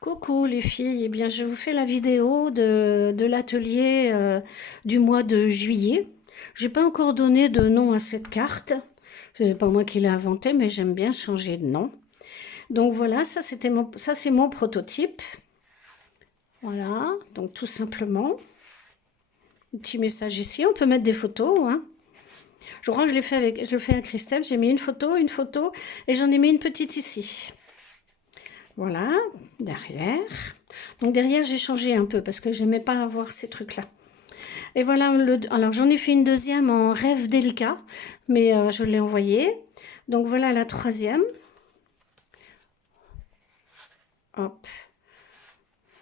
Coucou les filles, eh bien je vous fais la vidéo de l'atelier du mois de juillet. J'ai pas encore donné de nom à cette carte, c'est pas moi qui l'ai inventée, mais j'aime bien changer de nom. Donc voilà, ça c'est mon prototype. Voilà, donc tout simplement, un petit message ici, on peut mettre des photos, hein. Je crois que je le fais avec Christelle, j'ai mis une photo, et j'en ai mis une petite ici. Voilà, derrière. Donc derrière, j'ai changé un peu parce que je n'aimais pas avoir ces trucs-là. Et voilà, alors j'en ai fait une deuxième en rêve délicat, mais je l'ai envoyée. Donc voilà la troisième. Hop,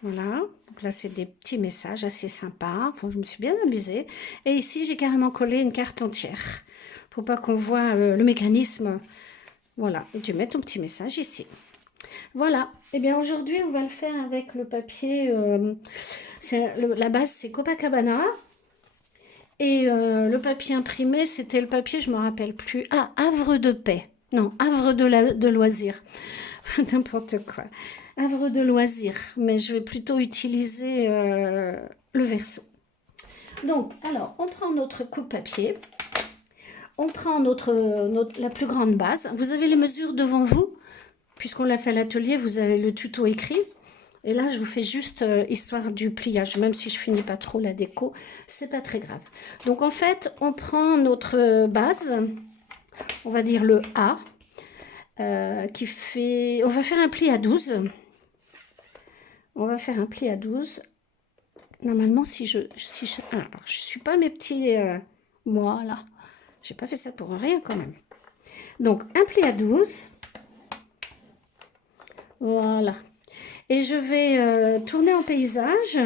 voilà. Donc là, c'est des petits messages assez sympas. Enfin, je me suis bien amusée. Et ici, j'ai carrément collé une carte entière pour pas qu'on voit le mécanisme. Voilà, et tu mets ton petit message ici. Voilà, et bien aujourd'hui on va le faire avec le papier, la base c'est Copacabana, et le papier imprimé c'était le papier, je ne me rappelle plus, Havre de paix, non, Havre de loisirs, n'importe quoi, Havre de loisirs, mais je vais plutôt utiliser le verso. Donc, alors, on prend notre coupe papier, on prend la plus grande base, vous avez les mesures devant vous, puisqu'on l'a fait à l'atelier, vous avez le tuto écrit. Et là, je vous fais juste histoire du pliage, même si je finis pas trop la déco, c'est pas très grave. Donc en fait, on prend notre base, on va dire le A, qui fait... On va faire un pli à 12. On va faire un pli à 12. Normalement, alors, je suis pas mes petits... moi, là. J'ai pas fait ça pour rien, quand même. Donc, un pli à 12. Voilà. Et je vais tourner en paysage.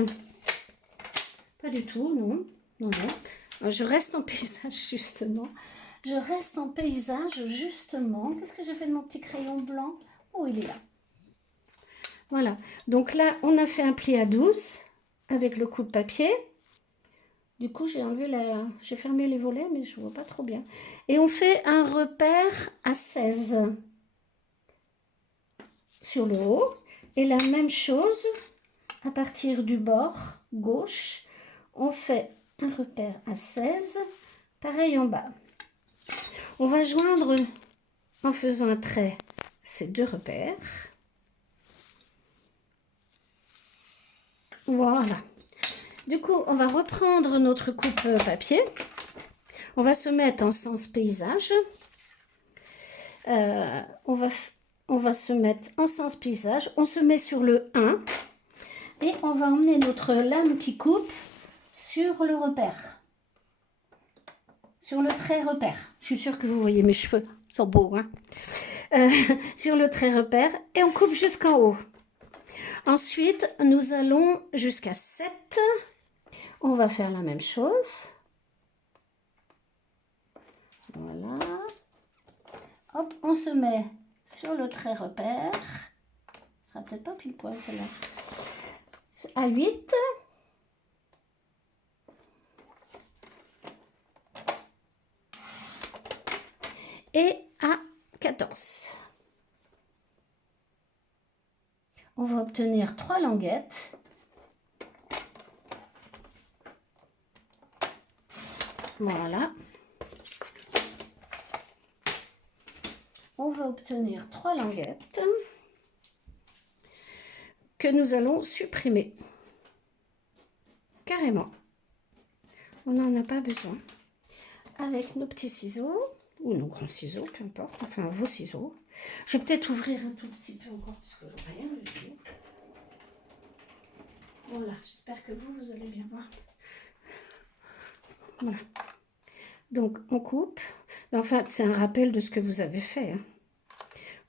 Pas du tout, non. Non, non. Je reste en paysage, justement. Je reste en paysage, justement. Qu'est-ce que j'ai fait de mon petit crayon blanc? Oh, il est là. Voilà. Donc là, on a fait un pli à 12 avec le coup de papier. Du coup, j'ai fermé les volets, mais je ne vois pas trop bien. Et on fait un repère à 16 sur le haut. Et la même chose, à partir du bord gauche, on fait un repère à 16, pareil en bas. On va joindre, en faisant un trait, ces deux repères. Voilà. Du coup, on va reprendre notre coupe papier. On va se mettre en sens paysage. On va se mettre en sens paysage. On se met sur le 1. Et on va emmener notre lame qui coupe sur le repère. Sur le trait repère. Je suis sûre que vous voyez mes cheveux. Ils sont beaux, hein? Sur le trait repère. Et on coupe jusqu'en haut. Ensuite, nous allons jusqu'à 7. On va faire la même chose. Voilà. Hop, on se met sur le trait repère. Ce sera peut-être pas pile poil celle-là. À 8. Et à 14. On va obtenir 3 languettes. Voilà. On va obtenir 3 languettes que nous allons supprimer. Carrément. On n'en a pas besoin. Avec nos petits ciseaux, ou nos grands ciseaux, peu importe, enfin vos ciseaux. Je vais peut-être ouvrir un tout petit peu encore parce que je n'ai rien du tout. Voilà, j'espère que vous allez bien voir. Voilà. Donc, on coupe. Enfin, c'est un rappel de ce que vous avez fait, hein.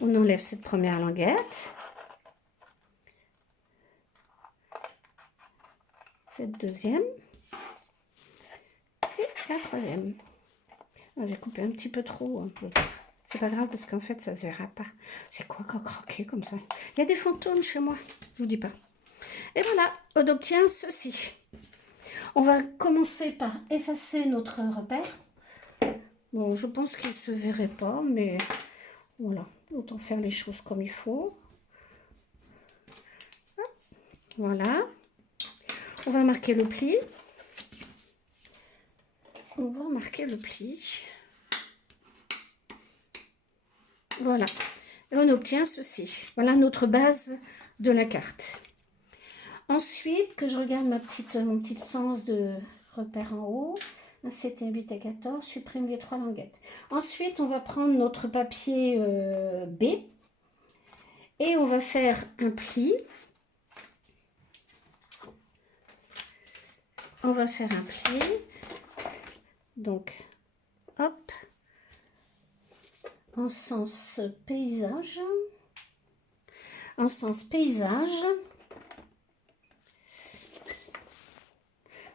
On enlève cette première languette. Cette deuxième. Et la troisième. J'ai coupé un petit peu trop, hein, peut-être. C'est pas grave parce qu'en fait, ça ne se verra pas. C'est quoi qu'à croquer comme ça? Il y a des fantômes chez moi, je vous dis pas. Et voilà, on obtient ceci. On va commencer par effacer notre repère. Bon, je pense qu'il ne se verrait pas, mais voilà, autant faire les choses comme il faut. Voilà. On va marquer le pli. On va marquer le pli. Voilà. Et on obtient ceci. Voilà notre base de la carte. Ensuite, que je regarde mon petit sens de repère en haut. 7 et 8 et 14, supprime les 3 languettes. Ensuite, on va prendre notre papier B et on va faire un pli. On va faire un pli. Donc, hop, en sens paysage. En sens paysage.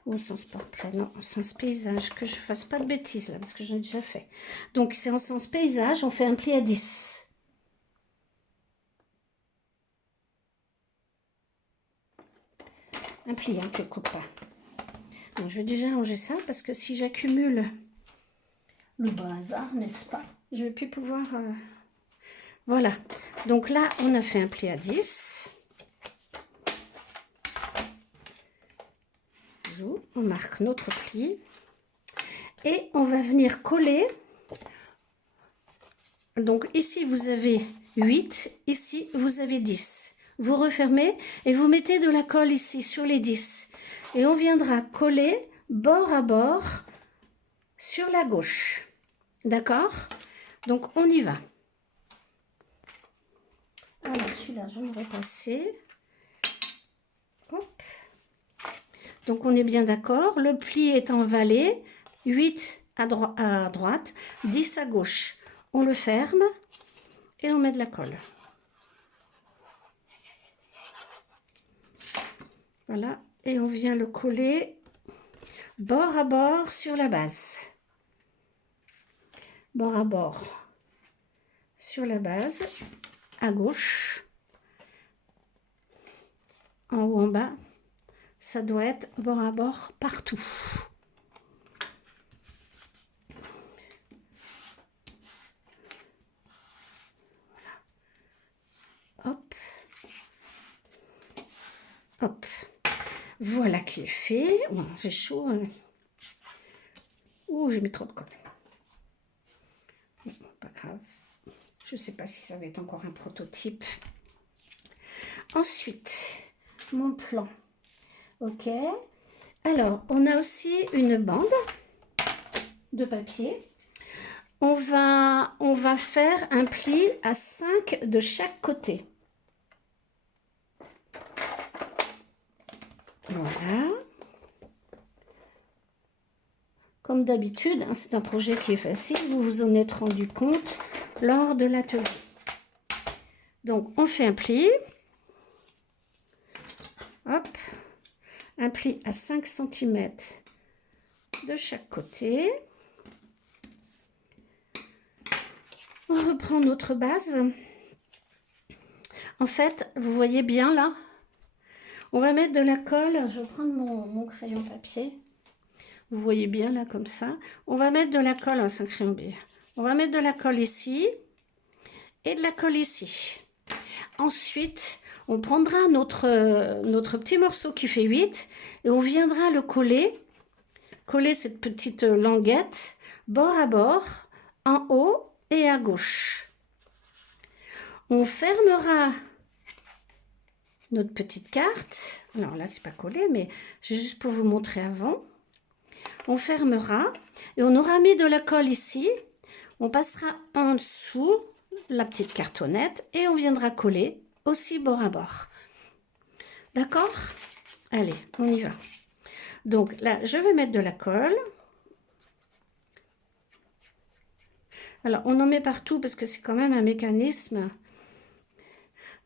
Ou au sens portrait, non, en sens paysage, que je ne fasse pas de bêtises là, parce que j'en ai déjà fait. Donc c'est en sens paysage, on fait un pli à 10. Un pli, hein, je ne coupe pas. Donc, je vais déjà ranger ça, parce que si j'accumule le hasard, n'est-ce pas, je ne vais plus pouvoir... Voilà, donc là, on a fait un pli à 10. On marque notre pli et on va venir coller. Donc ici vous avez 8, ici vous avez 10. Vous refermez et vous mettez de la colle ici sur les 10 et on viendra coller bord à bord sur la gauche. D'accord? Donc on y va. Alors celui-là je vais repasser. Hop. Donc on est bien d'accord, le pli est en vallée, 8 à droite, 10 à gauche. On le ferme et on met de la colle. Voilà, et on vient le coller bord à bord sur la base. Bord à bord sur la base, à gauche, en haut, en bas. Ça doit être bord à bord partout. Hop. Hop. Voilà qui est fait. Oh, j'ai chaud. Ouh, j'ai mis trop de colle. Pas grave. Je ne sais pas si ça va être encore un prototype. Ensuite, mon plan. Ok. Alors, on a aussi une bande de papier. On va faire un pli à 5 de chaque côté. Voilà. Comme d'habitude, hein, c'est un projet qui est facile. Vous vous en êtes rendu compte lors de l'atelier. Donc, on fait un pli. Hop. Un pli à 5 cm de chaque côté. On reprend notre base. En fait, vous voyez bien là, on va mettre de la colle. Je vais prendre mon crayon papier. Vous voyez bien là comme ça. On va mettre de la colle, c'est un crayon B. On va mettre de la colle ici et de la colle ici. Ensuite, on prendra notre petit morceau qui fait 8 et on viendra le coller cette petite languette bord à bord, en haut et à gauche. On fermera notre petite carte. Alors là, c'est pas collé, mais c'est juste pour vous montrer avant. On fermera et on aura mis de la colle ici. On passera en dessous la petite cartonnette et on viendra coller aussi bord à bord. D'accord? Allez, on y va. Donc là, je vais mettre de la colle. Alors, on en met partout parce que c'est quand même un mécanisme.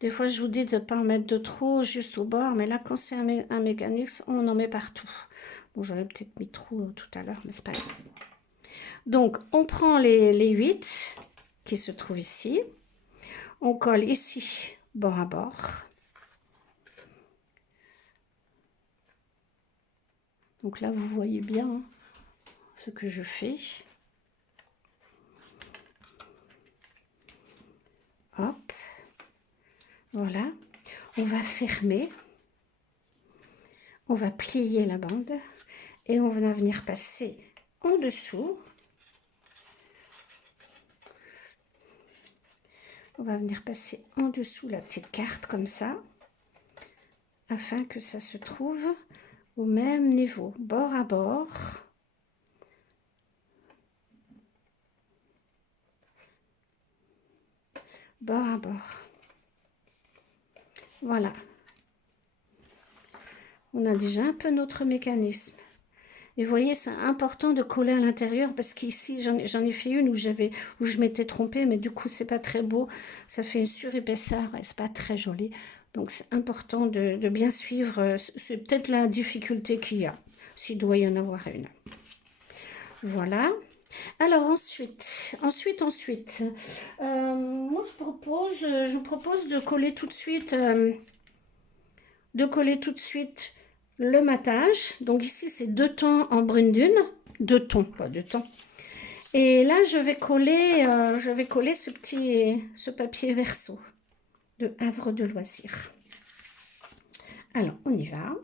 Des fois, je vous dis de ne pas en mettre de trop, juste au bord. Mais là, quand c'est un mécanisme, on en met partout. Bon, j'aurais peut-être mis trop tout à l'heure, mais c'est pas grave. Donc, on prend les 8 qui se trouvent ici. On colle ici, bord à bord. Donc là, vous voyez bien ce que je fais. Hop. Voilà. On va fermer. on va plier la bande et on va venir passer en dessous. On va venir passer en dessous la petite carte comme ça, afin que ça se trouve au même niveau, bord à bord. Bord à bord. Voilà. On a déjà un peu notre mécanisme. Et vous voyez, c'est important de coller à l'intérieur parce qu'ici, j'en ai fait une où je m'étais trompée, mais du coup, c'est pas très beau. Ça fait une surépaisseur et c'est pas très joli. Donc, c'est important de bien suivre. C'est peut-être la difficulté qu'il y a, s'il doit y en avoir une. Voilà. Alors ensuite, moi je vous propose de coller tout de suite, le matage. Donc ici c'est 2 tons en brune dune, 2 tons, pas 2 tons. Et là je vais coller ce papier verso de Havre de Loisirs. Alors on y va.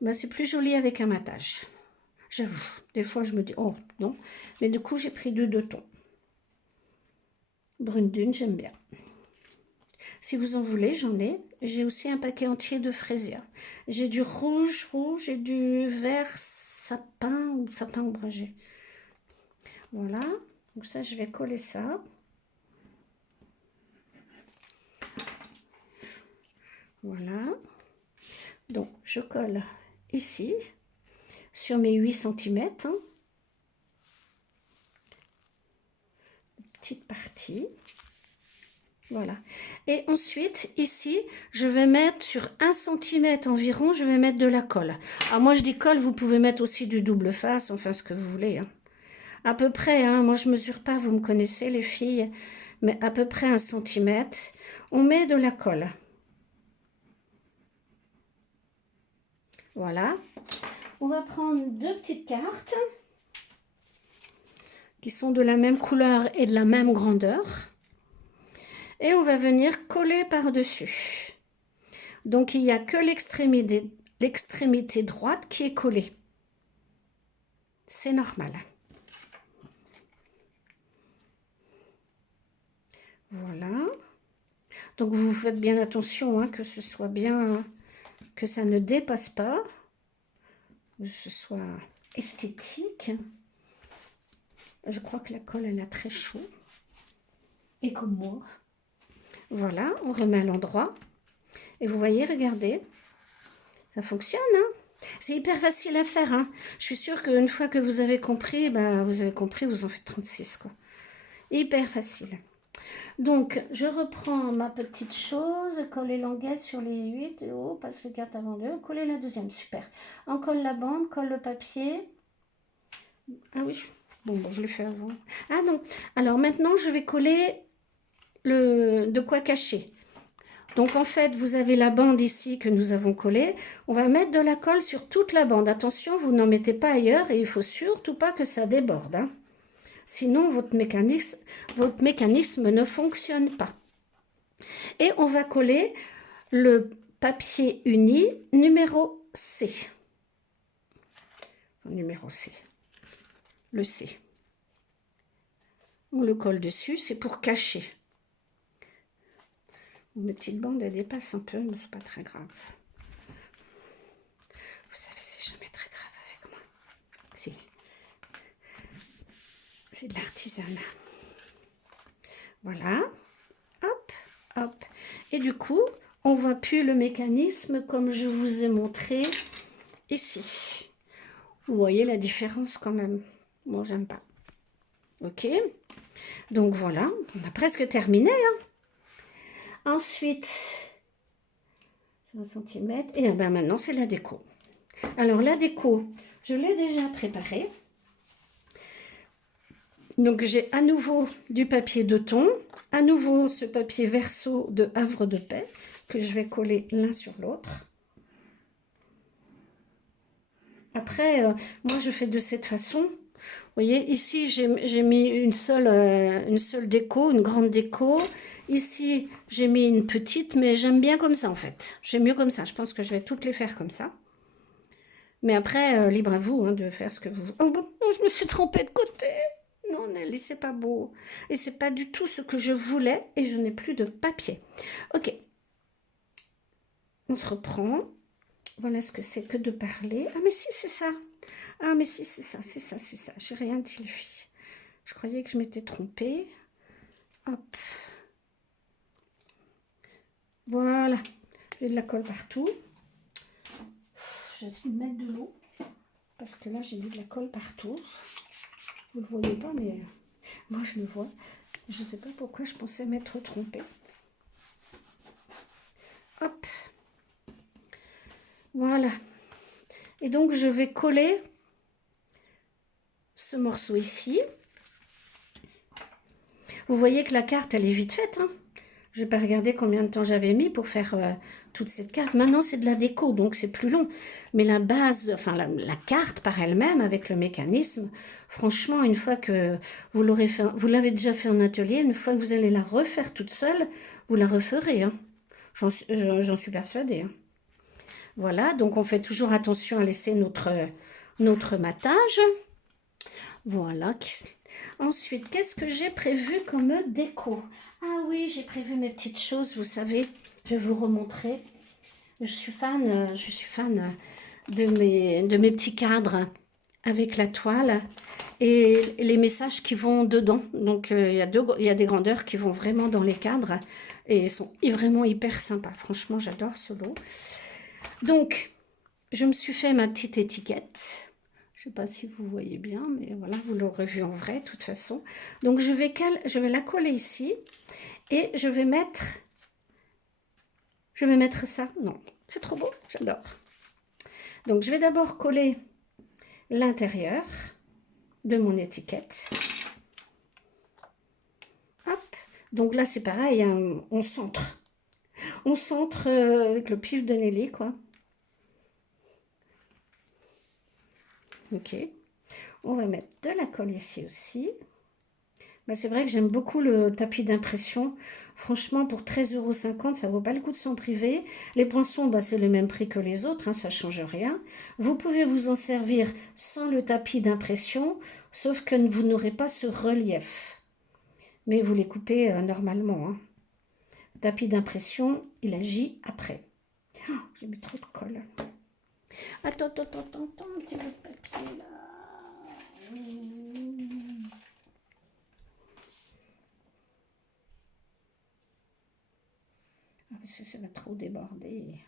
Ben, c'est plus joli avec un matage. J'avoue, des fois je me dis, oh non. Mais du coup, j'ai pris 2 tons. Brune dune, j'aime bien. Si vous en voulez, j'en ai. J'ai aussi un paquet entier de fraisias. J'ai du rouge et du vert sapin ou sapin ombragé. Voilà. Donc ça, je vais coller ça. Voilà. Donc, je colle ici, sur mes 8 cm. Petite partie. Voilà. Et ensuite, ici, je vais mettre sur 1 cm environ, je vais mettre de la colle. Alors moi, je dis colle, vous pouvez mettre aussi du double face, enfin ce que vous voulez. Hein. À peu près, hein, moi je mesure pas, vous me connaissez les filles, mais à peu près 1 cm. On met de la colle. Voilà. On va prendre 2 petites cartes qui sont de la même couleur et de la même grandeur. Et on va venir coller par-dessus. Donc, il n'y a que l'extrémité droite qui est collée. C'est normal. Voilà. Donc, vous faites bien attention hein, que ce soit bien, que ça ne dépasse pas, que ce soit esthétique. Je crois que la colle, elle a très chaud. Et comme moi. Voilà, on remet à l'endroit. Et vous voyez, regardez, ça fonctionne, hein. C'est hyper facile à faire, hein. Je suis sûre qu'une fois que vous avez compris, vous en faites 36, quoi. Hyper facile. Donc, je reprends ma petite chose, coller l'anguette sur les 8, et oh, passe les cartes avant 2, coller la deuxième, super. On colle la bande, colle le papier. Ah oui, bon, je l'ai fait avant. Ah non, alors maintenant, je vais coller de quoi cacher. Donc en fait, vous avez la bande ici que nous avons collée. On va mettre de la colle sur toute la bande. Attention, vous n'en mettez pas ailleurs et il ne faut surtout pas que ça déborde. Hein. Sinon, votre mécanisme ne fonctionne pas. Et on va coller le papier uni numéro C. Numéro C. Le C. On le colle dessus, c'est pour cacher. Mes petites bandes, elles dépassent un peu, mais c'est pas très grave. Vous savez, c'est jamais très grave avec moi. Si. C'est de l'artisanat. Voilà. Hop, hop. Et du coup, on voit plus le mécanisme comme je vous ai montré ici. Vous voyez la différence quand même. Moi, j'aime pas. Ok. Donc voilà, on a presque terminé. Hein. Ensuite, 5 cm. Et ben maintenant, c'est la déco. Alors, la déco, je l'ai déjà préparée. Donc, j'ai à nouveau du papier de thon. À nouveau, ce papier verso de Havre de Paix que je vais coller l'un sur l'autre. Après, moi, je fais de cette façon. voyez, ici, j'ai mis une seule déco, une grande déco. Ici, j'ai mis une petite, mais j'aime bien comme ça, en fait. J'aime mieux comme ça. Je pense que je vais toutes les faire comme ça. Mais après, libre à vous hein, de faire ce que vous... Oh, bon, je me suis trompée de côté. Non, Nelly, c'est pas beau. Et c'est pas du tout ce que je voulais. Et je n'ai plus de papier. Ok. On se reprend. Voilà ce que c'est que de parler. Ah, mais si, c'est ça. Ah, mais si, c'est ça, c'est ça, c'est ça. J'ai rien dit, les filles. Je croyais que je m'étais trompée. Hop. Voilà. J'ai de la colle partout. Je vais mettre de l'eau. Parce que là, j'ai mis de la colle partout. Vous ne le voyez pas, mais moi, je le vois. Je ne sais pas pourquoi je pensais m'être trompée. Hop. Voilà. Et donc, je vais coller ce morceau ici. Vous voyez que la carte, elle est vite faite. Hein. Je n'ai pas regardé combien de temps j'avais mis pour faire toute cette carte. Maintenant, c'est de la déco, donc c'est plus long. Mais la base, enfin la carte par elle-même, avec le mécanisme, franchement, une fois que vous l'aurez fait, vous l'avez déjà fait en atelier, une fois que vous allez la refaire toute seule, vous la referez. Hein. J'en suis persuadée. Hein. Voilà, donc on fait toujours attention à laisser notre matage. Voilà. Ensuite, qu'est-ce que j'ai prévu comme déco? Ah oui, j'ai prévu mes petites choses, vous savez. Je vais vous remontrer. Je suis fan de mes petits cadres avec la toile et les messages qui vont dedans. Donc, il y a des grandeurs qui vont vraiment dans les cadres et ils sont vraiment hyper sympas. Franchement, j'adore ce lot. Donc, je me suis fait ma petite étiquette. Je ne sais pas si vous voyez bien, mais voilà, vous l'aurez vu en vrai, de toute façon. Donc, je vais la coller ici et je vais mettre ça. Non, c'est trop beau, j'adore. Donc, je vais d'abord coller l'intérieur de mon étiquette. Hop. Donc là, c'est pareil, hein, on centre. On centre avec le pif de Nelly, quoi. Ok. On va mettre de la colle ici aussi. Ben, c'est vrai que j'aime beaucoup le tapis d'impression. Franchement, pour 13,50 €, ça vaut pas le coup de s'en priver. Les poinçons, ben, c'est le même prix que les autres, hein, ça ne change rien. Vous pouvez vous en servir sans le tapis d'impression, sauf que vous n'aurez pas ce relief. Mais vous les coupez normalement. Hein. Le tapis d'impression, il agit après. Oh, j'ai mis trop de colle. Attends, un petit bout de papier là. Parce que ça va trop déborder.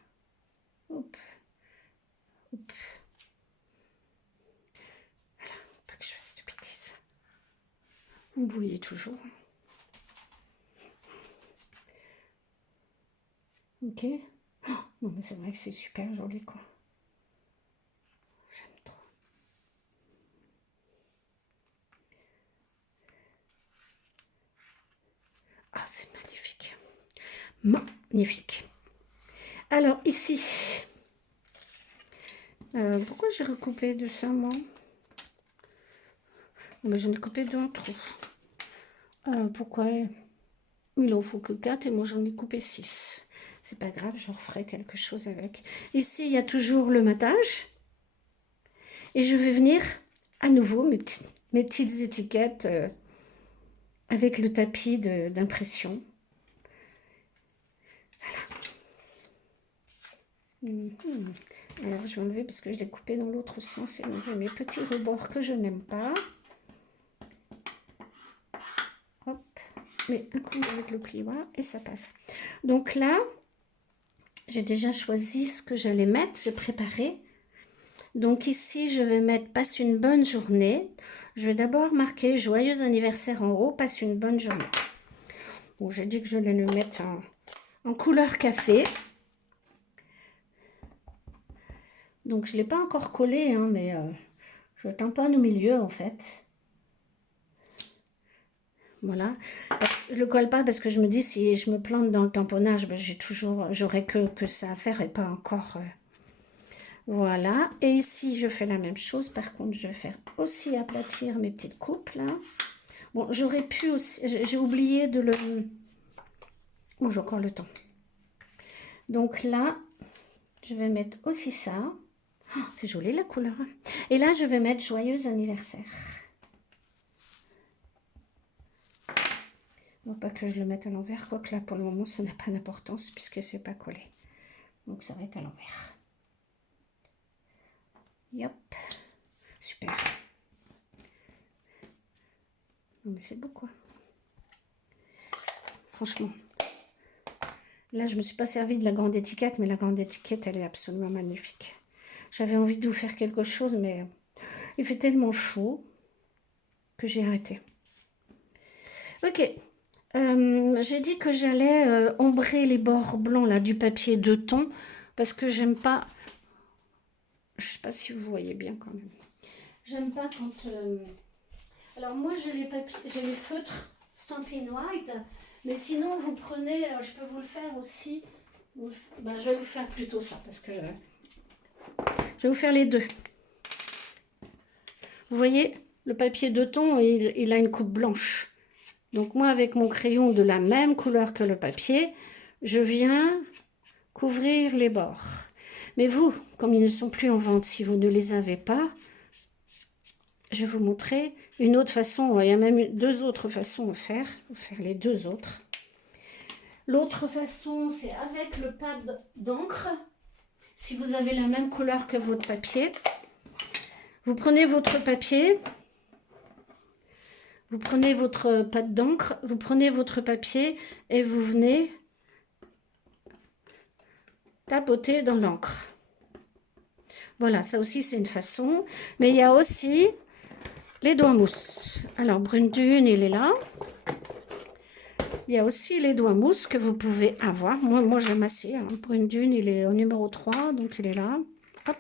Hop. Hop. Voilà, pas que je fasse de bêtises. Vous voyez toujours. Ok. Oh, non mais c'est vrai que c'est super joli quoi. J'aime trop. Ah, c'est magnifique. Magnifique. Alors ici, pourquoi j'ai recoupé de ça moi? Mais j'en ai coupé deux en trop. Pourquoi? Il en faut que 4 et moi j'en ai coupé 6. C'est pas grave, je referai quelque chose avec. Ici, il y a toujours le matage. Et je vais venir à nouveau mes petites étiquettes avec le tapis d'impression. Voilà. Alors, je vais enlever parce que je l'ai coupé dans l'autre sens et enlever mes petits rebords que je n'aime pas. Hop. Mais un coup avec le plioir et ça passe. Donc là, j'ai déjà choisi ce que j'allais mettre. J'ai préparé. Donc ici, je vais mettre « Passe une bonne journée ». Je vais d'abord marquer « Joyeux anniversaire » en haut, « Passe une bonne journée ». Bon, j'ai dit que je allais le mettre en couleur café. Donc, je ne l'ai pas encore collé, hein, mais je tamponne au milieu, en fait. Voilà. Je ne le colle pas parce que je me dis, si je me plante dans le tamponnage, ben, j'aurai que ça à faire et pas encore Voilà. Et ici, je fais la même chose. Par contre, je vais faire aussi aplatir mes petites coupes, là. Bon, j'aurais pu aussi... J'ai oublié de le... Bon, j'ai encore le temps. Donc là, je vais mettre aussi ça. Oh, c'est joli la couleur. Hein. Et là, je vais mettre joyeux anniversaire. Non pas que je le mette à l'envers, quoique là, pour le moment, ça n'a pas d'importance puisque c'est pas collé. Donc, ça va être à l'envers. Yop. Super. Non, mais c'est beau, quoi. Franchement. Là, je ne me suis pas servi de la grande étiquette, mais la grande étiquette, elle est absolument magnifique. J'avais envie de vous faire quelque chose, mais il fait tellement chaud que j'ai arrêté. Ok. J'ai dit que j'allais ombrer les bords blancs là, du papier 2 tons parce que j'aime pas... Je sais pas si vous voyez bien quand même. J'aime pas quand... Alors moi, j'ai les feutres Stampin' White, mais sinon, vous prenez... je peux vous le faire aussi. Ben, je vais vous faire plutôt ça parce que... je vais vous faire les deux. Vous voyez, le papier 2 tons, il a une coupe blanche. Donc moi, avec mon crayon de la même couleur que le papier, je viens couvrir les bords. Mais vous, comme ils ne sont plus en vente, si vous ne les avez pas, je vais vous montrer une autre façon. Il y a même 2 autres façons de faire. Je vais vous faire les 2 autres. L'autre façon, c'est avec le pad d'encre. Si vous avez la même couleur que votre papier, vous prenez votre papier, vous prenez votre pad d'encre, vous prenez votre papier et vous venez tapoter dans l'encre. Voilà, ça aussi c'est une façon. Mais il y a aussi les doigts mousse. Alors, Brune Dune, il est là. Il y a aussi les doigts mousse que vous pouvez avoir. Moi j'aime assez. Hein. Brune Dune, il est au numéro 3, donc il est là. Hop.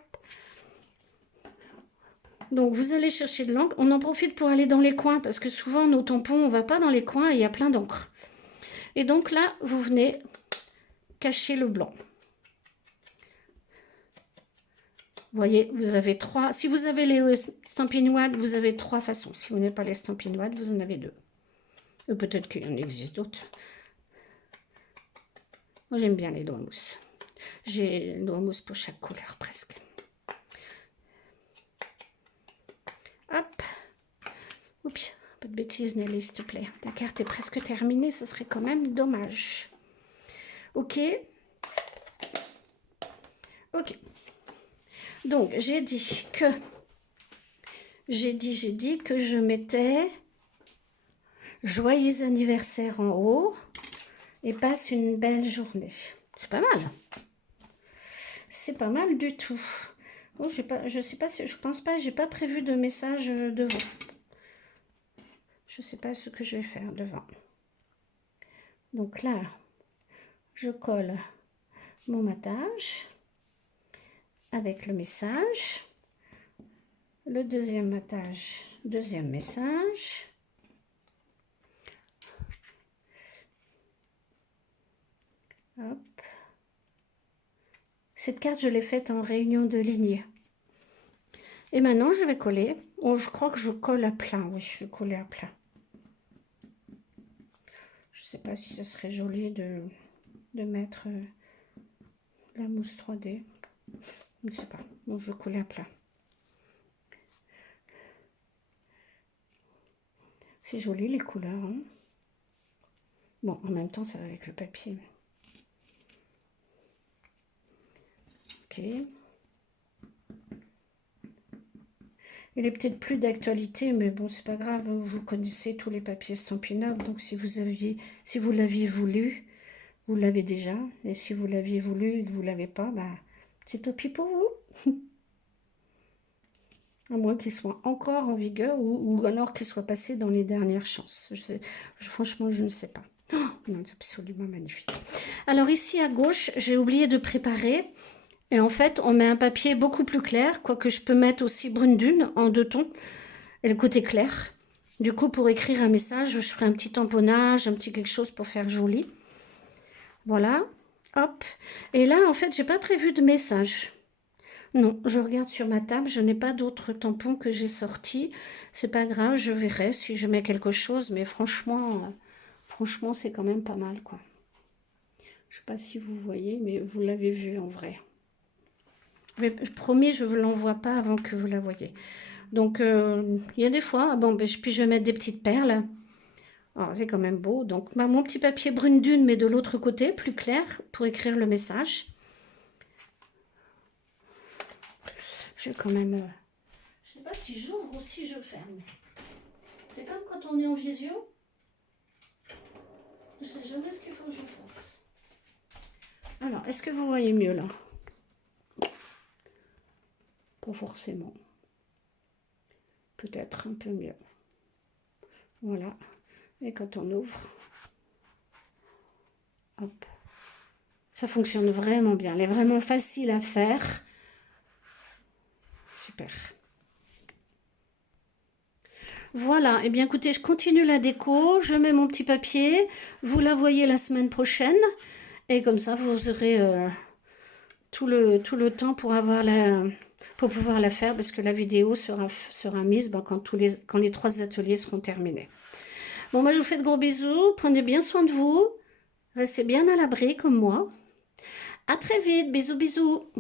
Donc, vous allez chercher de l'encre. On en profite pour aller dans les coins, parce que souvent, nos tampons, on ne va pas dans les coins et il y a plein d'encre. Et donc là, vous venez cacher le blanc. Vous voyez, vous avez 3. Si vous avez les Stampin' White, vous avez 3 façons. Si vous n'avez pas les Stampin' White, vous en avez 2. Ou peut-être qu'il y en existe d'autres. Moi, j'aime bien les doigts mousse. J'ai les doigts mousse pour chaque couleur, presque. Hop. Oups, un peu de bêtises, Nelly, s'il te plaît. Ta carte est presque terminée, ce serait quand même dommage. Ok. Ok. Donc, j'ai dit que je mettais joyeux anniversaire en haut et passe une belle journée. C'est pas mal. C'est pas mal du tout. Oh, je sais pas si je pense pas, j'ai pas prévu de message devant. Je sais pas ce que je vais faire devant. Donc là, je colle mon matage avec le message. Le deuxième matage, deuxième message. Hop. Cette carte, je l'ai faite en réunion de ligne. Et maintenant, je vais coller. Oh, je crois que je colle à plat. Oui, je vais coller à plat. Je ne sais pas si ce serait joli de mettre la mousse 3D. Je ne sais pas. Bon, je vais coller à plat. C'est joli les couleurs. Hein. Bon, en même temps, ça va avec le papier. Ok. Il est peut-être plus d'actualité, mais bon, c'est pas grave. Vous connaissez tous les papiers Stampin' Up, donc si vous l'aviez voulu, vous l'avez déjà. Et si vous l'aviez voulu et que vous l'avez pas, bah, c'est tant pis pour vous. À moins qu'il soit encore en vigueur ou alors qu'il soit passé dans les dernières chances. Franchement, je ne sais pas. Oh, non, c'est absolument magnifique. Alors ici à gauche, j'ai oublié de préparer. Et en fait, on met un papier beaucoup plus clair, quoique je peux mettre aussi Brune Dune en 2 tons. Et le côté clair. Du coup, pour écrire un message, je ferai un petit tamponnage, un petit quelque chose pour faire joli. Voilà. Hop. Et là, en fait, j'ai pas prévu de message. Non, je regarde sur ma table, je n'ai pas d'autres tampons que j'ai sortis. C'est pas grave, je verrai si je mets quelque chose, mais franchement, c'est quand même pas mal, quoi. Je sais pas si vous voyez, mais vous l'avez vu en vrai. Mais promis, je ne vous l'envoie pas avant que vous la voyez. Donc, il y a des fois, ah bon, ben, puis je vais mettre des petites perles. Oh, c'est quand même beau. Donc, bah, mon petit papier brune dune, mais de l'autre côté, plus clair, pour écrire le message. Je vais quand même... je sais pas si j'ouvre ou si je ferme. C'est comme quand on est en visio. Je sais jamais ce qu'il faut que je fasse. Alors, est-ce que vous voyez mieux là? Pas forcément. Peut-être un peu mieux. Voilà. Et quand on ouvre, hop, ça fonctionne vraiment bien. Elle est vraiment facile à faire. Super. Voilà, et bien écoutez, je continue la déco, je mets mon petit papier, vous la voyez la semaine prochaine, et comme ça vous aurez tout le temps pour pouvoir la faire, parce que la vidéo sera mise quand les 3 ateliers seront terminés. Bon, moi je vous fais de gros bisous, prenez bien soin de vous, restez bien à l'abri comme moi. À très vite, bisous bisous.